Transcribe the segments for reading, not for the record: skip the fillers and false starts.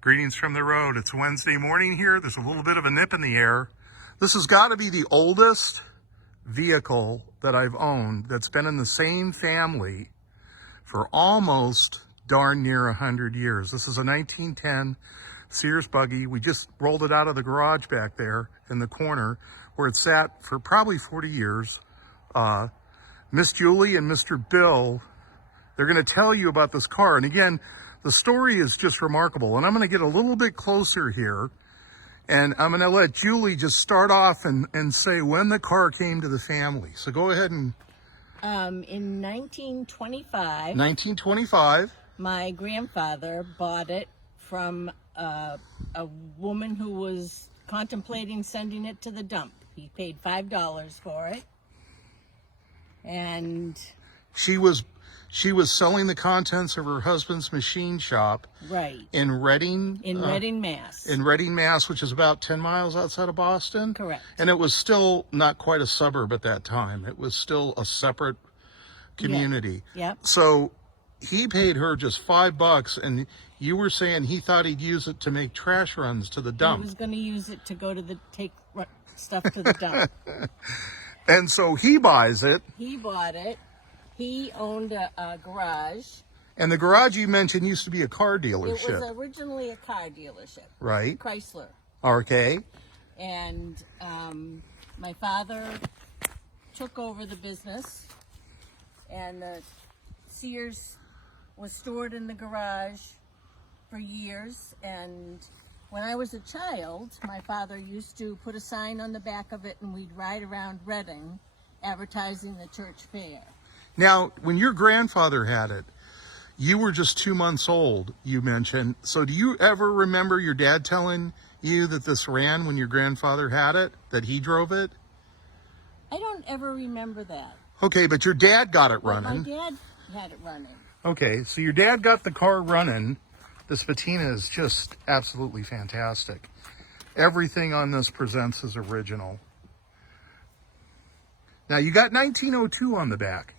Greetings from the road. It's Wednesday morning here. There's a little bit of a nip in the air. This has got to be the oldest vehicle that I've owned that's been in the same family for almost darn near 100 years. This is a 1910 Sears buggy. We just rolled it out of the garage back there in the corner where it sat for probably 40 years. Miss Julie and Mr. Bill, they're going to tell you about this car. And again, the story is just remarkable. And I'm going to get a little bit closer here. And I'm going to let Julie just start off and say when the car came to the family. So go ahead and... In 1925, 1925. my grandfather bought it from a woman who was contemplating sending it to the dump. He paid $5 for it. And... She was selling the contents of her husband's machine shop. Right. In Reading. In Reading, Mass. In Reading, Mass, which is about 10 miles outside of Boston. Correct. And it was still not quite a suburb at that time. It was still a separate community. Yeah. Yep. So he paid her just $5, and you were saying he thought he'd use it to make trash runs to the dump. He was going to use it to go to take stuff to the dump. And so he buys it. He bought it. He owned a garage. And the garage you mentioned used to be a car dealership. It was originally a car dealership. Right. Chrysler. Okay. And my father took over the business, and the Sears was stored in the garage for years. And when I was a child, my father used to put a sign on the back of it, and we'd ride around Reading advertising the church fair. Now, when your grandfather had it, you were just 2 months old, you mentioned. So do you ever remember your dad telling you that this ran when your grandfather had it, that he drove it? I don't ever remember that. Okay, but your dad got it But running. my dad had it running. Okay, so your dad got the car running. This patina is just absolutely fantastic. Everything on this presents as original. Now, you got 1902 on the back.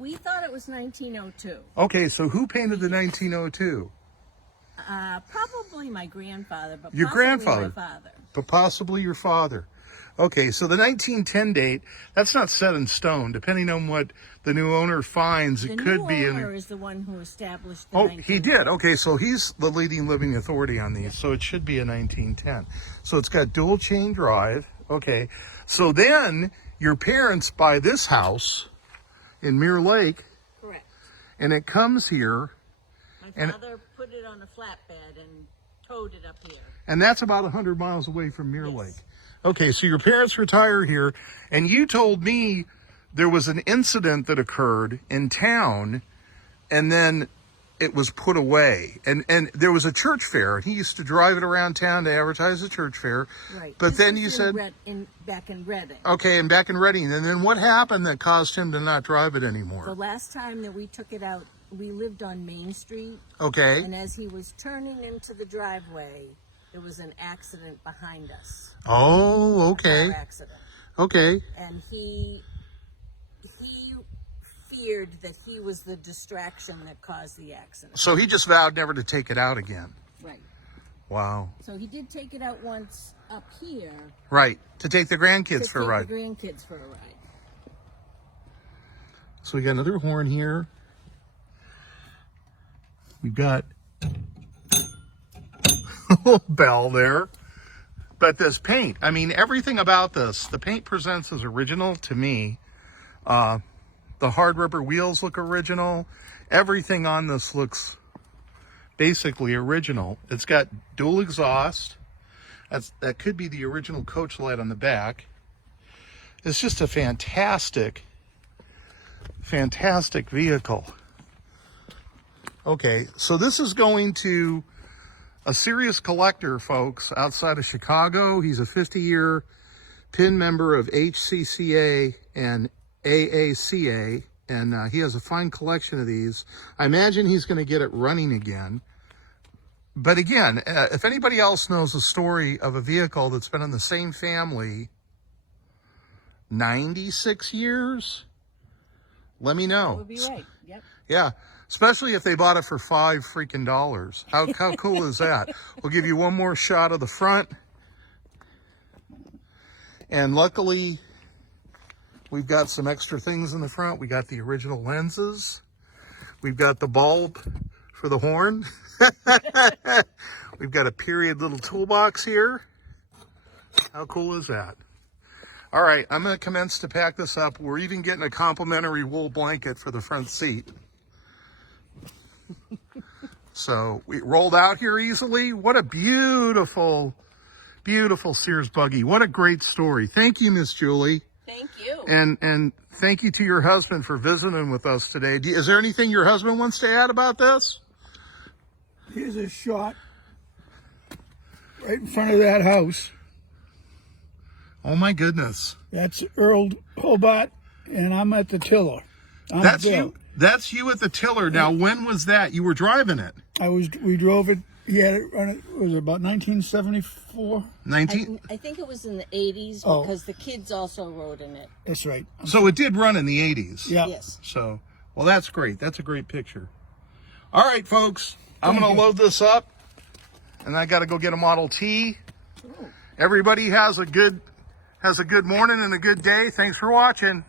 We thought it was 1902. Okay, so who painted the 1902? Probably my grandfather, but Your possibly grandfather. my father. But possibly your father. Okay, so the 1910 date, that's not set in stone. Depending on what the new owner finds, it could be The new in... owner is the one who established the Oh, he did. Okay, so he's the leading living authority on these, so it should be a 1910. So it's got dual chain drive. Okay, so then your parents buy this house in Mirror Lake. Correct. And it comes here. My father put it on a flatbed and towed it up here. And that's about 100 miles away from Mirror Yes. Lake. Okay, so your parents retire here, and you told me there was an incident that occurred in town, and then it was put away. And there was a church fair, and he used to drive it around town to advertise the church fair. Right. But This then was you said... back in Reading. Okay, and back in Reading. And then what happened that caused him to not drive it anymore? The last time that we took it out, we lived on Main Street. Okay. And as he was turning into the driveway, there was an accident behind us. Oh, okay. A car accident. Okay. And he feared that he was the distraction that caused the accident. So he just vowed never to take it out again. Right. Wow. So he did take it out once up here. Right. To take the grandkids for a ride. The grandkids for a ride. So we got another horn here. We've got a little bell there. But this paint, I mean, everything about this, the paint presents as original to me. The hard rubber wheels look original. Everything on this looks basically original. It's got dual exhaust. That could be the original coach light on the back. It's just a fantastic vehicle. Okay, so this is going to a serious collector, folks, outside of Chicago. He's a 50-year PIN member of HCCA and AACA, and he has a fine collection of these. I imagine he's going to get it running again. But again, if anybody else knows the story of a vehicle that's been in the same family 96 years, let me know. That would be right. Yep. Yeah. Especially if they bought it for $5 freaking. How cool is that? We'll give you one more shot of the front. And luckily, we've got some extra things in the front. We got the original lenses. We've got the bulb for the horn. We've got a period little toolbox here. How cool is that? All right, I'm going to commence to pack this up. We're even getting a complimentary wool blanket for the front seat. So we rolled out here easily. What a beautiful, beautiful Sears buggy. What a great story. Thank you, Miss Julie. Thank you. And thank you to your husband for visiting with us today. Is there anything your husband wants to add about this? Here's a shot right in front of that house. Oh my goodness. That's Earl Hobart, and I'm at the tiller. I'm That's Bill. you. That's you at the tiller. Now, when was that? You were driving it. We drove it. He had it run. It was about 1974. 19. I think it was in the 80s Oh. because the kids also rode in it. That's right. So it did run in the 80s. Yeah. Yes. So, well, that's great. That's a great picture. All right, folks. I'm Thank going to you. load this up, and I got to go get a Model T. Everybody has a good morning and a good day. Thanks for watching.